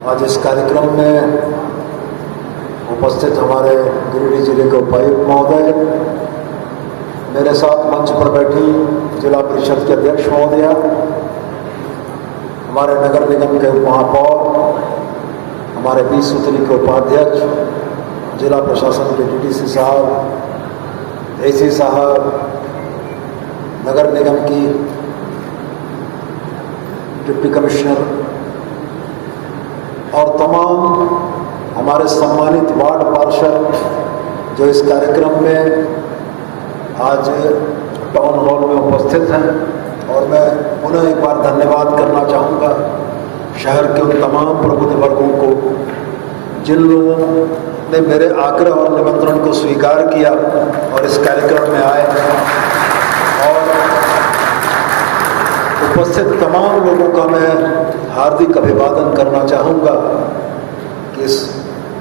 आज इस कार्यक्रम में उपस्थित हमारे गिरिडीह जिले के उपायुक्त महोदय, मेरे साथ मंच पर बैठी जिला परिषद के अध्यक्ष महोदय, हमारे नगर निगम के महापौर, हमारे 20 सूत्री के उपाध्यक्ष, जिला प्रशासन के डीडीसी साहब, एसी साहब, नगर निगम की डिप्टी कमिश्नर और तमाम हमारे सम्मानित वार्ड पार्षद जो इस कार्यक्रम में आज टाउन हॉल में उपस्थित हैं। और मैं पुनः एक बार धन्यवाद करना चाहूँगा शहर के उन तमाम प्रबुद्ध वर्गों को जिन लोगों ने मेरे आग्रह और निमंत्रण को स्वीकार किया और इस कार्यक्रम में आए, और उपस्थित तमाम लोगों का मैं हार्दिक अभिवादन करना चाहूँगा कि इस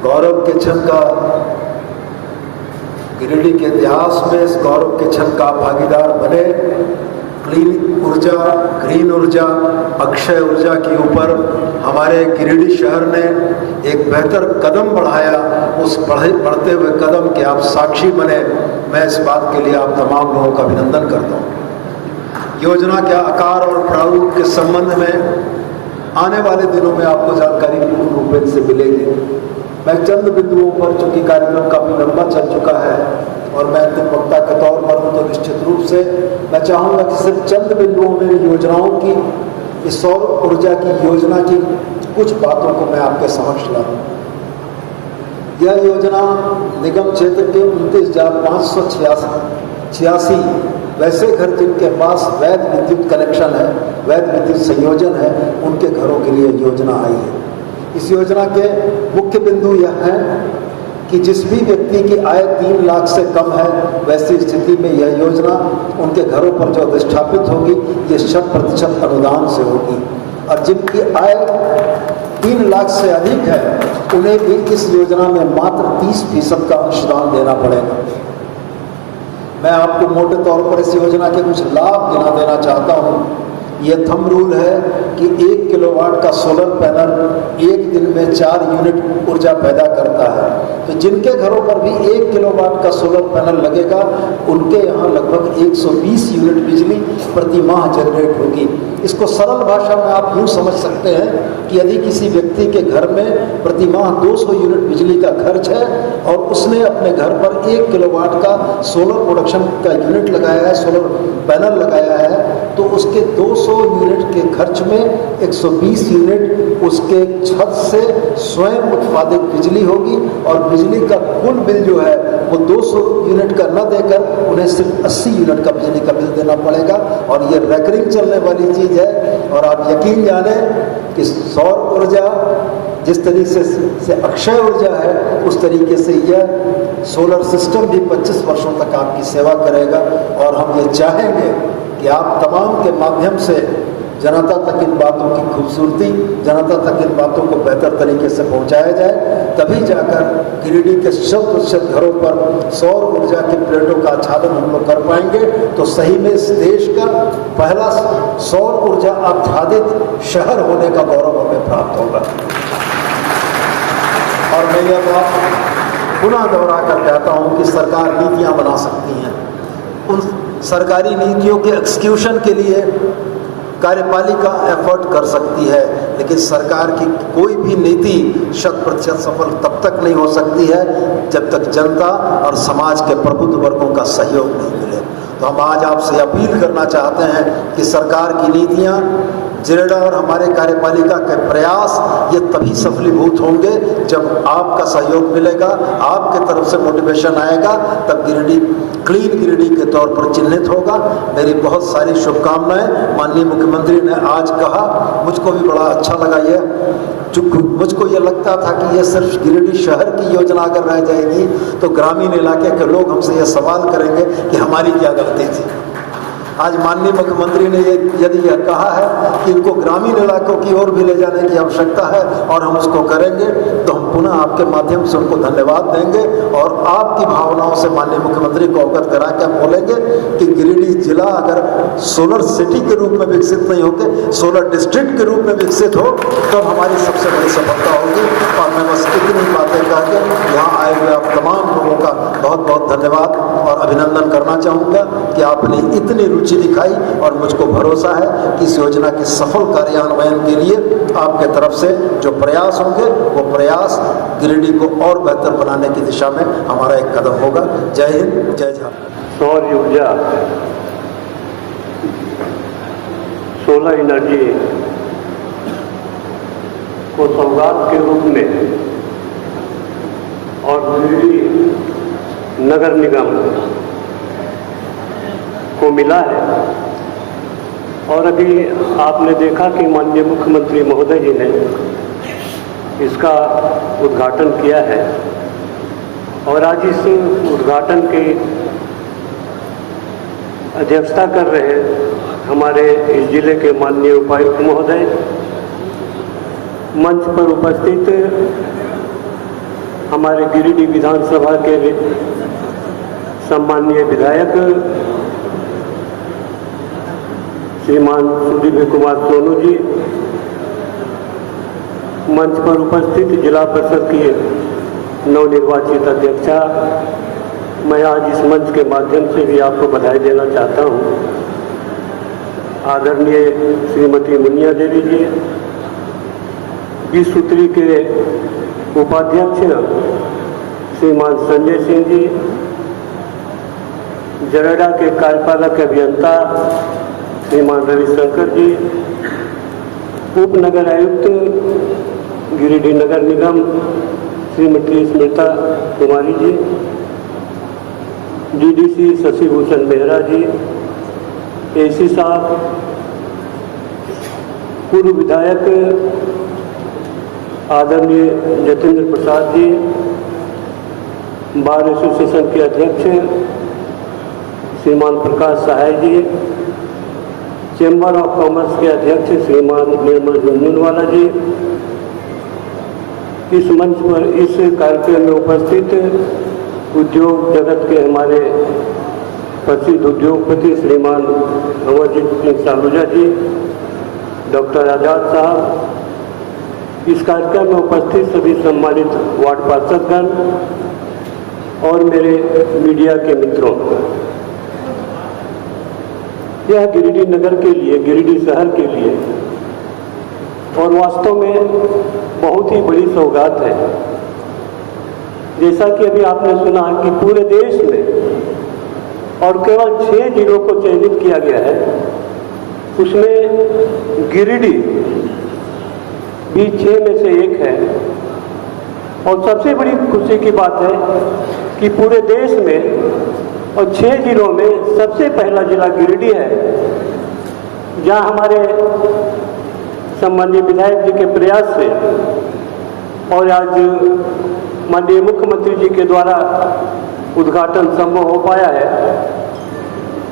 गौरव के क्षण का, गिरिडीह के इतिहास में इस गौरव के क्षण का भागीदार बने। क्लीन ऊर्जा, ग्रीन ऊर्जा, अक्षय ऊर्जा के ऊपर हमारे गिरिडीह शहर ने एक बेहतर कदम बढ़ाया। उस बढ़ते हुए कदम के आप साक्षी बने। मैं इस बात के लिए आप तमाम लोगों का अभिनंदन करता हूँ। योजना के आकार और प्रारूप के संबंध में आने वाले दिनों में आपको जानकारी पूर्ण रूप से मिलेगी। मैं चंद बिंदुओं पर, चूंकि कार्यक्रम काफी लंबा चल चुका है और मैं अंतिम वक्ता के तौर पर हूँ, तो निश्चित रूप से मैं चाहूँगा कि सिर्फ चंद बिंदुओं में योजनाओं की, इस सौर ऊर्जा की योजना की कुछ बातों को मैं आपके समक्ष ला दूँ। यह योजना निगम क्षेत्र के 29,586 वैसे घर जिनके पास वैध विद्युत कनेक्शन है, वैध विद्युत संयोजन है, उनके घरों के लिए योजना आई है। इस योजना के मुख्य बिंदु यह है कि जिस भी व्यक्ति की आय 3 लाख से कम है, वैसी स्थिति में यह योजना उनके घरों पर जो अधिष्ठापित होगी, ये 100% अनुदान से होगी। और जिनकी आय 3 लाख से अधिक है, उन्हें भी इस योजना में मात्र 30% का अंशदान देना पड़ेगा। मैं आपको मोटे तौर पर इस योजना के कुछ लाभ गिना देना चाहता हूँ। यह थंब रूल है कि 1 किलोवाट का सोलर पैनल एक दिन में 4 यूनिट ऊर्जा पैदा करता है। तो जिनके घरों पर भी 1 किलोवाट का सोलर पैनल लगेगा, उनके यहाँ लगभग 120 यूनिट बिजली प्रति माह जनरेट होगी। इसको सरल भाषा में आप यूँ समझ सकते हैं कि यदि किसी व्यक्ति के घर में प्रति माह 200 यूनिट बिजली का खर्च है और उसने अपने घर पर 1 किलोवाट का सोलर प्रोडक्शन का यूनिट लगाया है, सोलर पैनल लगाया है, तो उसके 200 यूनिट के खर्च में 120 यूनिट उसके छत से स्वयं उत्पादित बिजली होगी। और बिजली का कुल बिल जो है वो 200 यूनिट का न देकर उन्हें सिर्फ 80 यूनिट का बिजली का बिल देना पड़ेगा। और ये रेकरिंग चलने वाली चीज़ है। और आप यकीन जाने कि सौर ऊर्जा जिस तरीके से अक्षय ऊर्जा है, उस तरीके से यह सोलर सिस्टम भी 25 वर्षों तक आपकी सेवा करेगा। और हम ये चाहेंगे कि आप तमाम के माध्यम से जनता तक इन बातों की खूबसूरती, जनता तक इन बातों को बेहतर तरीके से पहुंचाया जाए। तभी जाकर गिरिडीह के 100% घरों पर सौर ऊर्जा की प्लेटों का आच्छादन हम लोग कर पाएंगे। तो सही में इस देश का पहला सौर ऊर्जा आच्छादित शहर होने का गौरव हमें प्राप्त होगा। और मैं यह बात पुनः दोहरा कर कहता हूँ कि सरकार नीतियाँ बना सकती हैं। उन सरकारी नीतियों के एक्सक्यूशन के लिए कार्यपालिका एफर्ट कर सकती है, लेकिन सरकार की कोई भी नीति 100% सफल तब तक नहीं हो सकती है जब तक जनता और समाज के प्रबुद्ध वर्गों का सहयोग नहीं मिले। तो हम आज आपसे अपील करना चाहते हैं कि सरकार की नीतियाँ, जिरेडा और हमारे कार्यपालिका के प्रयास ये तभी सफलीभूत होंगे जब आपका सहयोग मिलेगा, आपके तरफ से मोटिवेशन आएगा, तब गिरिडीह क्लीन गिरिडीह के तौर पर चिन्हित होगा। मेरी बहुत सारी शुभकामनाएं। माननीय मुख्यमंत्री ने आज कहा, मुझको भी बड़ा अच्छा लगा। मुझको ये लगता था कि ये सिर्फ गिरिडीह शहर की योजना अगर रह जाएगी तो ग्रामीण इलाके के लोग हमसे ये सवाल करेंगे कि हमारी क्या गलती थी। आज माननीय मुख्यमंत्री ने यदि यह कहा है कि इनको ग्रामीण इलाकों की ओर भी ले जाने की आवश्यकता है और हम उसको करेंगे, तो हम पुनः आपके माध्यम से उनको धन्यवाद देंगे और आपकी भावनाओं से माननीय मुख्यमंत्री को अवगत करा के हम बोलेंगे कि गिरिडीह जिला अगर सोलर सिटी के रूप में विकसित नहीं होकर सोलर डिस्ट्रिक्ट के रूप में विकसित हो तो हमारी सबसे बड़ी सफलता होगी। और मैं बस इतनी बातें कह के यहाँ आए हुए आप तमाम लोगों का बहुत बहुत धन्यवाद और अभिनंदन करना चाहूँगा कि आपने इतनी रुचि दिखाई और मुझको भरोसा है कि इस योजना के सफल कार्यान्वयन के लिए आपके तरफ से जो प्रयास होंगे वो प्रयास गिरिडीह को और बेहतर बनाने की दिशा में हमारा एक कदम होगा। जय हिंद, जय झारखंड। सौर ऊर्जा, सोलर एनर्जी को सौगात के रूप में और गिरिडीह नगर निगम को मिला है। और अभी आपने देखा कि माननीय मुख्यमंत्री महोदय जी ने इसका उद्घाटन किया है और आज इस उद्घाटन की अध्यक्षता कर रहे हमारे इस जिले के माननीय उपायुक्त महोदय, मंच पर उपस्थित हमारे गिरिडीह विधानसभा के सम्माननीय विधायक श्रीमान सुदीप कुमार सोनू जी, मंच पर उपस्थित जिला परिषद की नवनिर्वाचित अध्यक्षा, मैं आज इस मंच के माध्यम से भी आपको बधाई देना चाहता हूं। आदरणीय श्रीमती मुनिया देवी जी, 20 सूत्री के उपाध्यक्ष श्रीमान संजय सिंह जी, जरेडा के कार्यपालक अभियंता श्रीमान रविशंकर जी, उप नगर आयुक्त गिरिडीह नगर निगम श्रीमती स्मिता कुमारी जी, डीडीसी शशिभूषण मेहरा जी, एसी साहब, पूर्व विधायक आदरणीय जतेंद्र प्रसाद जी, बार एसोसिएशन के अध्यक्ष श्रीमान प्रकाश सहाय जी, चैम्बर ऑफ कॉमर्स के अध्यक्ष श्रीमान निर्मल झुंझुनवाला जी, इस मंच पर इस कार्यक्रम में उपस्थित उद्योग जगत के हमारे प्रसिद्ध उद्योगपति श्रीमान अमरजीत सिंह सालूजा जी, डॉक्टर आजाद साहब, इस कार्यक्रम में उपस्थित सभी सम्मानित वार्ड पार्षदगण और मेरे मीडिया के मित्रों, यह गिरिडीह नगर के लिए, गिरिडीह शहर के लिए और वास्तव में बहुत ही बड़ी सौगात है। जैसा कि अभी आपने सुना कि पूरे देश में और केवल 6 जिलों को चयनित किया गया है, उसमें गिरिडीह भी 6 में से एक है। और सबसे बड़ी खुशी की बात है कि पूरे देश में और 6 जिलों में सबसे पहला जिला गिरिडीह है, जहां हमारे सम्माननीय विधायक जी के प्रयास से और आज माननीय मुख्यमंत्री जी के द्वारा उद्घाटन संभव हो पाया है।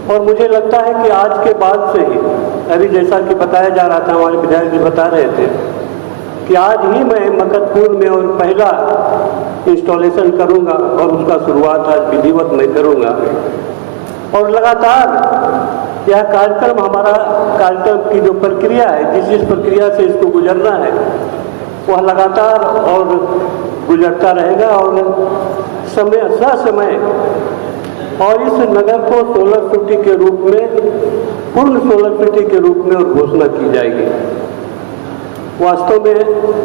और मुझे लगता है कि आज के बाद से ही, अभी जैसा कि बताया जा रहा था, हमारे विधायक जी बता रहे थे कि आज ही मैं मकतपुर में और पहला इंस्टॉलेशन करूंगा और उसका शुरुआत आज विधिवत मैं करूंगा। और लगातार यह कार्यक्रम, हमारा कार्यक्रम की जो प्रक्रिया है, जिस प्रक्रिया से इसको गुजरना है, वह लगातार और गुजरता रहेगा और समय ससमय और इस नगर को सोलर सिटी के रूप में, पूर्ण सोलर सिटी के रूप में और घोषणा की जाएगी। वास्तव में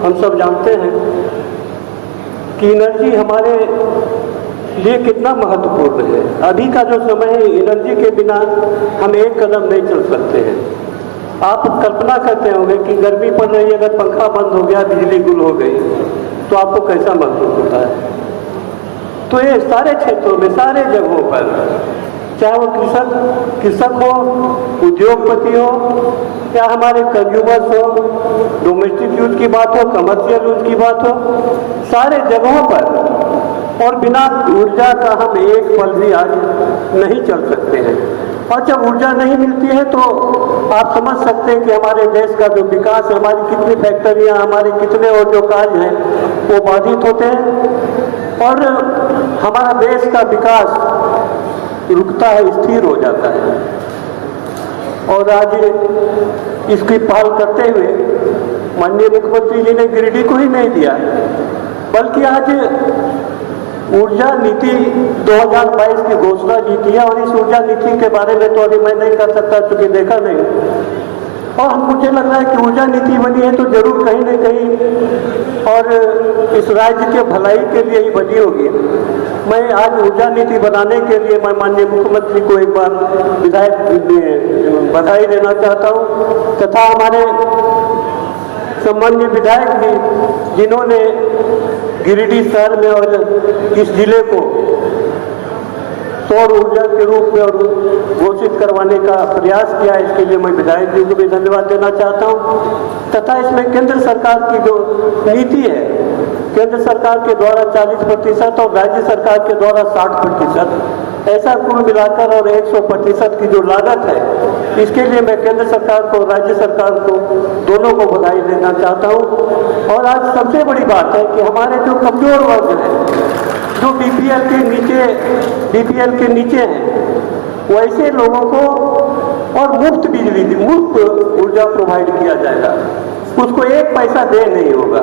हम सब जानते हैं कि एनर्जी हमारे लिए कितना महत्वपूर्ण है। अभी का जो समय है, एनर्जी के बिना हम एक कदम नहीं चल सकते हैं। आप कल्पना करते होंगे कि गर्मी पड़ रही है, अगर पंखा बंद हो गया, बिजली गुल हो गई, तो आपको कैसा महसूस होता है। तो ये सारे क्षेत्रों में, सारे जगहों पर, चाहे वो कृषक हो, उद्योगपति हो या हमारे कंज्यूमर्स हो, डोमेस्टिक यूज की बात हो, कमर्शियल यूज की बात हो, सारे जगहों पर और बिना ऊर्जा का हम एक पल भी आज नहीं चल सकते हैं। और जब ऊर्जा नहीं मिलती है तो आप समझ सकते हैं कि हमारे देश का जो विकास है, हमारी कितनी फैक्ट्रियाँ, हमारे कितने और जो कार्य हैं वो बाधित होते हैं और हमारा देश का विकास रुकता है, स्थिर हो जाता है। और आज इसकी पहल करते हुए माननीय मुख्यमंत्री जी ने गिरिडीह को ही नहीं दिया, बल्कि आज ऊर्जा नीति 2022 की घोषणा की थी और इस ऊर्जा नीति के बारे में तो अभी मैं नहीं कर सकता क्योंकि देखा नहीं, और मुझे लग रहा है कि ऊर्जा नीति बनी है तो जरूर कहीं न कहीं और इस राज्य के भलाई के लिए ही बनी होगी। मैं आज ऊर्जा नीति बनाने के लिए मैं माननीय मुख्यमंत्री को एक बार बधाई देना चाहता हूँ तथा हमारे सम्माननीय विधायक भी जिन्होंने गिरिडीह शहर में और इस जिले को सौर ऊर्जा के रूप में और घोषित करवाने का प्रयास किया, इसके लिए मैं विधायक जी को भी धन्यवाद देना चाहता हूं। तथा इसमें केंद्र सरकार की जो नीति है, केंद्र सरकार के द्वारा 40% और राज्य सरकार के द्वारा 60%, ऐसा कुल मिलाकर और 100% की जो लागत है, इसके लिए मैं केंद्र सरकार को, राज्य सरकार को, दोनों को बधाई देना चाहता हूं। और आज सबसे बड़ी बात है कि हमारे जो कमजोर वर्ग हैं, जो बीपीएल के नीचे हैं, वैसे लोगों को और मुफ्त बिजली, मुफ्त ऊर्जा प्रोवाइड किया जाएगा, उसको एक पैसा दे नहीं होगा।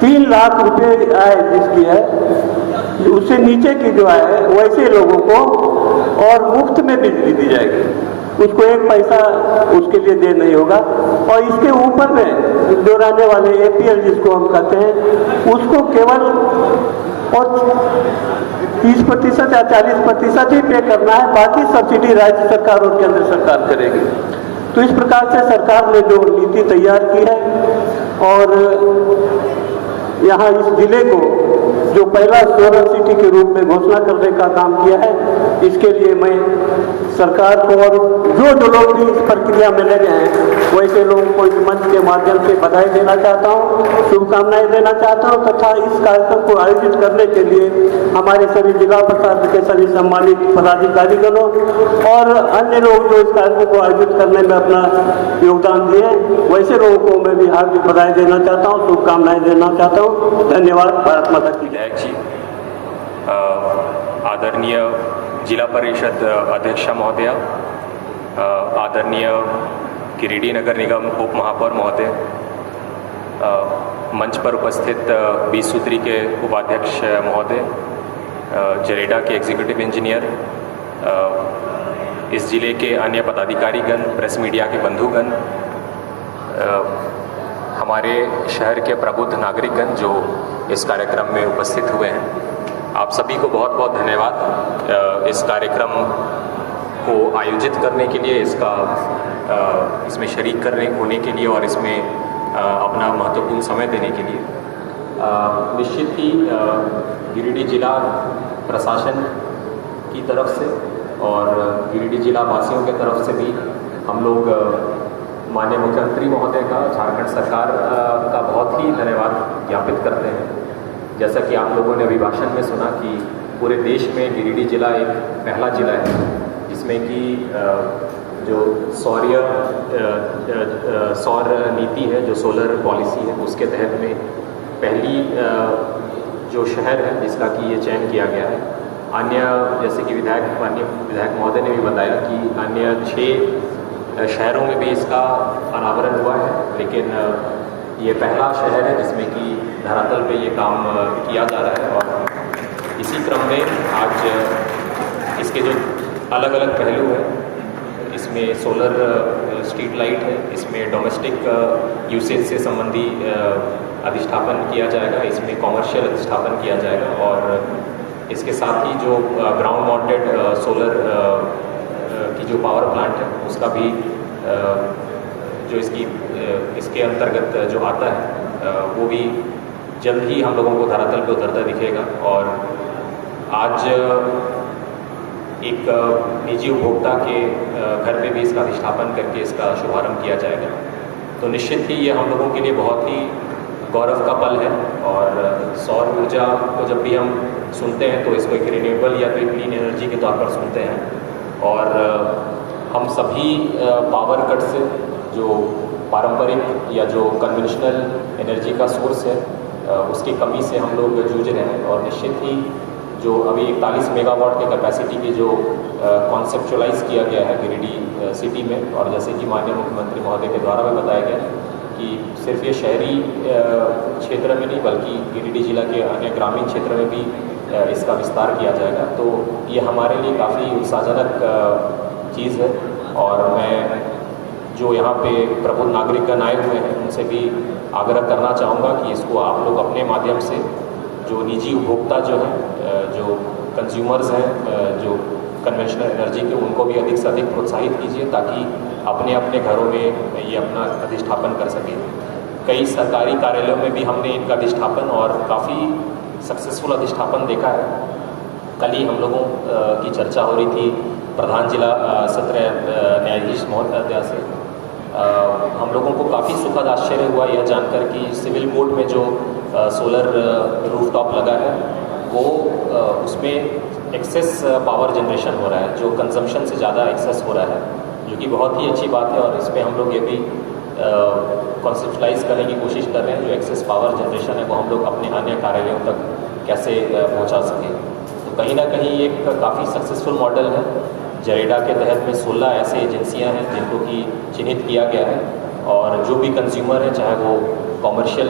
3 लाख रुपए आय जिसकी है, उससे नीचे की जो आय है वैसे लोगों को और मुफ्त में बिजली दी जाएगी, उसको एक पैसा उसके लिए दे नहीं होगा। और इसके ऊपर में जो रहने वाले एपीएल जिसको हम कहते हैं, उसको केवल और 30% या 40% ही पे करना है, बाकी सब्सिडी राज्य सरकार और केंद्र सरकार करेगी। तो इस प्रकार से सरकार ने जो नीति तैयार की है और यहाँ इस जिले को जो पहला सोलर सिटी के रूप में घोषणा करने का काम किया है, इसके लिए मैं सरकार को और जो लोग भी इस प्रक्रिया में लगे हैं वैसे लोगों को इस मंच के माध्यम से बधाई देना चाहता हूँ, शुभकामनाएं देना चाहता हूँ। तथा इस कार्यक्रम को आयोजित करने के लिए हमारे सभी जिला प्रशासन के सभी सम्मानित पदाधिकारीगणों और अन्य लोग जो इस कार्यक्रम को आयोजित करने में अपना योगदान दिए, वैसे लोगों को मैं भी हार्दिक बधाई देना चाहता हूँ, शुभकामनाएं देना चाहता हूँ। धन्यवाद। भारत माता की जय। जी, आदरणीय जिला परिषद अध्यक्षा महोदया, आदरणीय गिरिडीह नगर निगम उप महापौर महोदय, मंच पर उपस्थित 20 सूत्री के उपाध्यक्ष महोदय, जरेडा के एग्जीक्यूटिव इंजीनियर, इस जिले के अन्य पदाधिकारीगण, प्रेस मीडिया के बंधुगण, हमारे शहर के प्रबुद्ध नागरिकगण जो इस कार्यक्रम में उपस्थित हुए हैं, आप सभी को बहुत बहुत धन्यवाद इस कार्यक्रम को आयोजित करने के लिए, इसमें शरीक होने के लिए और इसमें अपना महत्वपूर्ण समय देने के लिए। निश्चित ही गिरिडीह जिला प्रशासन की तरफ से और गिरिडीह जिला वासियों की तरफ से भी हम लोग माननीय मुख्यमंत्री महोदय का, झारखंड सरकार का बहुत ही धन्यवाद ज्ञापित करते हैं। जैसा कि आप लोगों ने अभिभाषण में सुना कि पूरे देश में गिरिडीह जिला एक पहला जिला है जिसमें कि जो सौर नीति है, जो सोलर पॉलिसी है, उसके तहत में पहली जो शहर है जिसका कि ये चयन किया गया है। अन्य जैसे कि माननीय विधायक महोदय ने भी बताया कि अन्य 6 शहरों में भी इसका अनावरण हुआ है, लेकिन ये पहला शहर है जिसमें कि धरातल पे ये काम किया जा रहा है। और इसी क्रम में आज इसके जो अलग अलग पहलू हैं, इसमें सोलर स्ट्रीट लाइट है, इसमें डोमेस्टिक यूसेज से संबंधी अधिष्ठापन किया जाएगा, इसमें कॉमर्शियल अधिष्ठापन किया जाएगा और इसके साथ ही जो ग्राउंड माउंटेड सोलर की जो पावर प्लांट है उसका भी जो इसके अंतर्गत जो आता है वो भी जल्द ही हम लोगों को धरातल पे उतरता दिखेगा। और आज एक निजी उपभोक्ता के घर पे भी इसका अधिष्ठापन करके इसका शुभारंभ किया जाएगा। तो निश्चित ही ये हम लोगों के लिए बहुत ही गौरव का पल है। और सौर ऊर्जा को जब भी हम सुनते हैं तो इसको एक रिन्यूएबल या फिर क्लीन एनर्जी के तौर पर सुनते हैं। और हम सभी पावर कट से जो पारंपरिक या जो कन्वेंशनल एनर्जी का सोर्स है उसकी कमी से हम लोग जूझ रहे हैं। और निश्चित ही जो अभी 41 मेगावाट के कैपेसिटी की जो कॉन्सेप्चुअलाइज किया गया है गिरिडीह सिटी में, और जैसे कि माननीय मुख्यमंत्री महोदय के द्वारा भी बताया गया कि सिर्फ ये शहरी क्षेत्र में नहीं बल्कि गिरिडीह जिला के अन्य ग्रामीण क्षेत्र में भी इसका विस्तार किया जाएगा। तो ये हमारे लिए काफ़ी उत्साहजनक चीज़ है। और मैं जो यहाँ पे प्रबुद्ध नागरिकगण आए हुए हैं उनसे भी आग्रह करना चाहूँगा कि इसको आप लोग अपने माध्यम से जो निजी उपभोक्ता जो हैं जो कंज्यूमर्स हैं जो कन्वेंशनल एनर्जी के, उनको भी अधिक से अधिक प्रोत्साहित कीजिए ताकि अपने अपने घरों में ये अपना अधिष्ठापन कर सकें। कई सरकारी कार्यालयों में भी हमने इनका अधिष्ठापन और काफ़ी सक्सेसफुल अधिष्ठापन देखा है। कल ही हम लोगों की चर्चा हो रही थी प्रधान जिला सत्र न्यायाधीश महोदया से। हम लोगों को काफ़ी सुखद आश्चर्य हुआ यह जानकर कि सिविल कोर्ट में जो सोलर रूफटॉप लगा है वो उसमें एक्सेस पावर जनरेशन हो रहा है, जो कंजम्पशन से ज़्यादा एक्सेस हो रहा है, जो कि बहुत ही अच्छी बात है। और इस पर हम लोग ये भी कॉन्सेप्चुलाइज करने की कोशिश कर रहे हैं जो एक्सेस पावर जनरेशन है वो हम लोग अपने अन्य कार्यालयों तक कैसे पहुंचा सकें। तो कहीं ना कहीं एक काफ़ी सक्सेसफुल मॉडल है। जरेडा के तहत में 16 ऐसे एजेंसियां हैं जिनको कि चिन्हित किया गया है, और जो भी कंज्यूमर हैं, चाहे वो कॉमर्शियल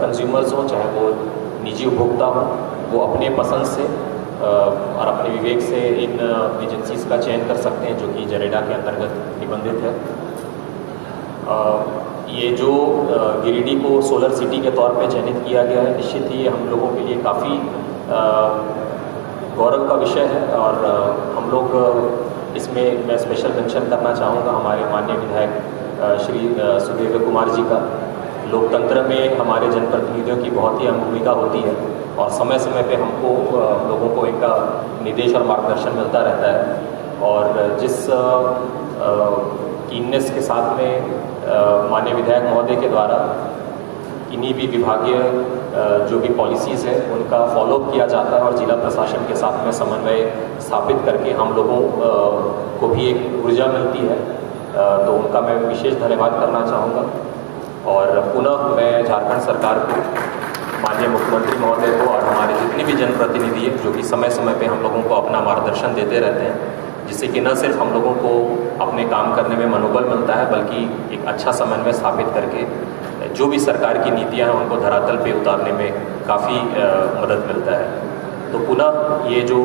कंज्यूमर्स हों चाहे वो निजी उपभोक्ता हों, वो अपने पसंद से और अपने विवेक से इन एजेंसीज का चयन कर सकते हैं जो कि जरेडा के अंतर्गत निबंधित है। ये जो गिरिडीह को सोलर सिटी के तौर पे चयनित किया गया है, निश्चित ही हम लोगों के लिए काफ़ी गौरव का विषय है। और हम लोग इसमें मैं स्पेशल मेंशन करना चाहूँगा हमारे माननीय विधायक श्री सुधीर कुमार जी का। लोकतंत्र में हमारे जनप्रतिनिधियों की बहुत ही अहम भूमिका होती है और समय समय पे हमको लोगों को इनका निर्देश और मार्गदर्शन मिलता रहता है। और जिस कीननेस के साथ में माननीय विधायक महोदय के द्वारा इन्हीं भी विभागीय जो भी पॉलिसीज़ है उनका फॉलोअप किया जाता है और जिला प्रशासन के साथ में समन्वय स्थापित करके हम लोगों को भी एक ऊर्जा मिलती है, तो उनका मैं विशेष धन्यवाद करना चाहूँगा। और पुनः मैं झारखंड सरकार को, माननीय मुख्यमंत्री महोदय को और हमारे जितने भी जनप्रतिनिधि हैं जो कि समय समय पे हम लोगों को अपना मार्गदर्शन देते रहते हैं, जिससे कि न सिर्फ हम लोगों को अपने काम करने में मनोबल मिलता है बल्कि एक अच्छा समन्वय स्थापित करके जो भी सरकार की नीतियां हैं उनको धरातल पे उतारने में काफ़ी मदद मिलता है। तो पुनः ये जो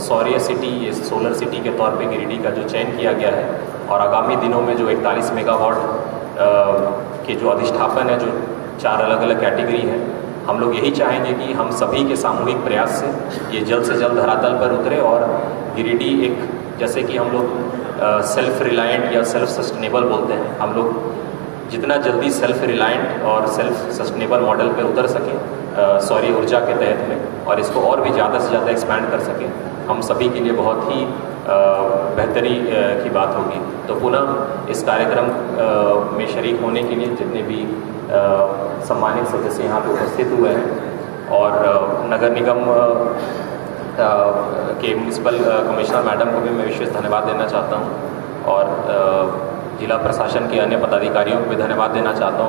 सौर्य सिटी, ये सोलर सिटी के तौर पे गिरिडीह का जो चयन किया गया है और आगामी दिनों में जो 41 मेगावाट के जो अधिष्ठापन है, जो 4 अलग अलग कैटेगरी हैं, हम लोग यही चाहेंगे कि हम सभी के सामूहिक प्रयास से ये जल्द से जल्द धरातल पर उतरे और गिरिडीह एक, जैसे कि हम लोग सेल्फ रिलायंट या सेल्फ सस्टेनेबल बोलते हैं, हम लोग जितना जल्दी सेल्फ रिलायंट और सेल्फ सस्टेनेबल मॉडल पर उतर सकें सौर्य ऊर्जा के तहत में, और इसको और भी ज़्यादा से ज़्यादा एक्सपैंड कर सकें, हम सभी के लिए बहुत ही बेहतरी की बात होगी। तो पुनः इस कार्यक्रम में शरीक होने के लिए जितने भी सम्मानित सदस्य यहाँ पे उपस्थित हुए हैं और नगर निगम के म्यूनिसिपल कमिश्नर मैडम को भी मैं विशेष धन्यवाद देना चाहता हूँ और जिला प्रशासन के अन्य पदाधिकारियों को भी धन्यवाद देना चाहता हूँ।